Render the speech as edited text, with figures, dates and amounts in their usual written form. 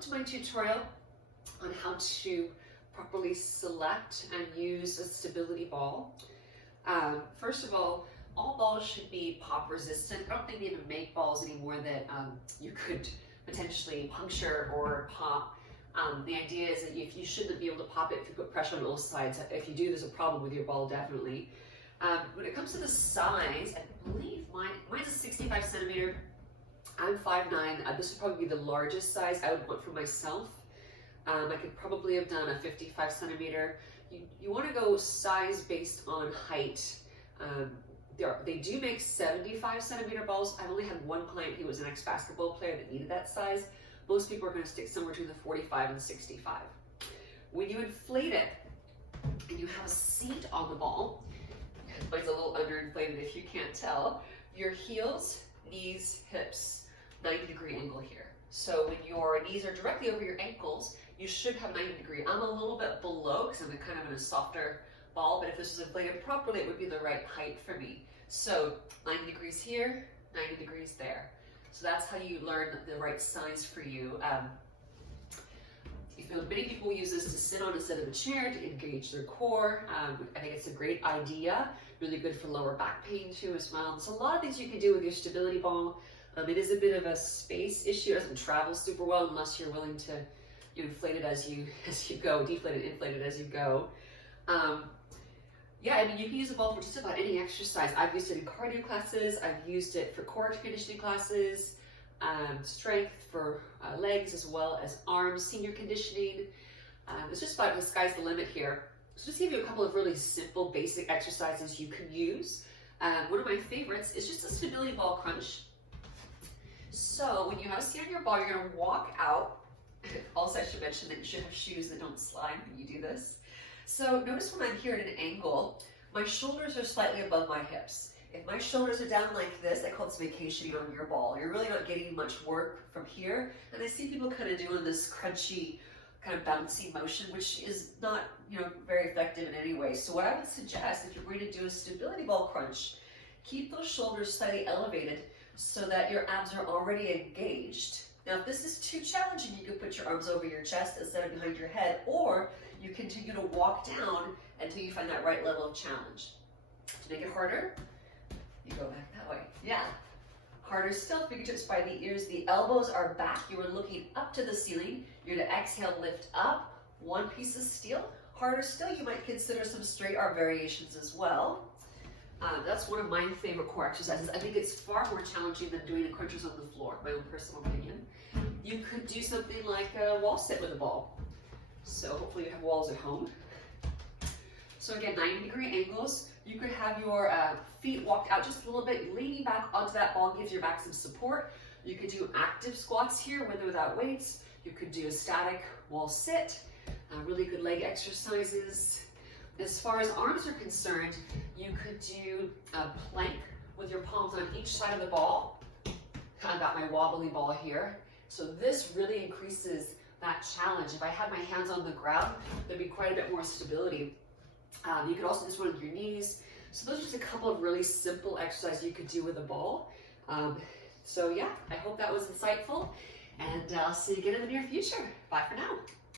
welcome to my tutorial on how to properly select and use a stability ball. First of all balls should be pop resistant. I don't think they even make balls anymore that you could potentially puncture or pop. The idea is that you shouldn't be able to pop it if you put pressure on both sides. If you do, there's a problem with your ball, definitely. When it comes to the size, I believe mine's a 65 centimeter. I'm 5'9". This would probably be the largest size I would want for myself. I could probably have done a 55 centimeter. You want to go size based on height. They do make 75 centimeter balls. I've only had one client who was an ex-basketball player that needed that size. Most people are going to stick somewhere between the 45 and the 65. When you inflate it and you have a seat on the ball, mine's a little underinflated if you can't tell, your heels, knees, hips, 90-degree angle here. So when your knees are directly over your ankles, you should have 90 degree. I'm a little bit below because I'm kind of in a softer ball, but if this was inflated properly, it would be the right height for me. So 90 degrees here, 90 degrees there. So that's how you learn the right size for you. Many people use this to sit on instead of a chair to engage their core. I think it's a great idea, really good for lower back pain too as well. There's a lot of things you can do with your stability ball. It is a bit of a space issue. It doesn't travel super well unless you're willing to inflate it as you go, deflate it, inflate it as you go. Yeah, I mean, you can use a ball for just about any exercise. I've used it in cardio classes. I've used it for core conditioning classes, strength for legs as well as arms, senior conditioning. It's just about the sky's the limit here. So just give you a couple of really simple, basic exercises you can use. One of my favorites is just a stability ball crunch. So when you have a seat on your ball, you're going to walk out. Also, I should mention that you should have shoes that don't slide when you do this. So notice when I'm here at an angle, my shoulders are slightly above my hips. If my shoulders are down like this, I call this vacationing on your ball. You're really not getting much work from here. And I see people kind of doing this crunchy, kind of bouncy motion, which is not, very effective in any way. So what I would suggest, if you're going to do a stability ball crunch, keep those shoulders slightly elevated so that your abs are already engaged. Now, if this is too challenging, you can put your arms over your chest instead of behind your head, or you continue to walk down until you find that right level of challenge. To make it harder, you go back that way. Yeah. Harder still, fingertips by the ears. The elbows are back. You are looking up to the ceiling. You're going to exhale, lift up. One piece of steel. Harder still, you might consider some straight arm variations as well. That's one of my favorite core exercises. I think it's far more challenging than doing the crunches on the floor, my own personal opinion. You could do something like a wall sit with a ball. So hopefully you have walls at home. So again, 90-degree angles. You could have your feet walked out just a little bit, leaning back onto that ball, gives your back some support. You could do active squats here with or without weights. You could do a static wall sit, really good leg exercises. As far as arms are concerned, you could do a plank with your palms on each side of the ball. Kind of got my wobbly ball here. So this really increases that challenge. If I had my hands on the ground, there'd be quite a bit more stability. You could also do this one with your knees. So those are just a couple of really simple exercises you could do with a ball. So yeah, I hope that was insightful, and I'll see you again in the near future. Bye for now.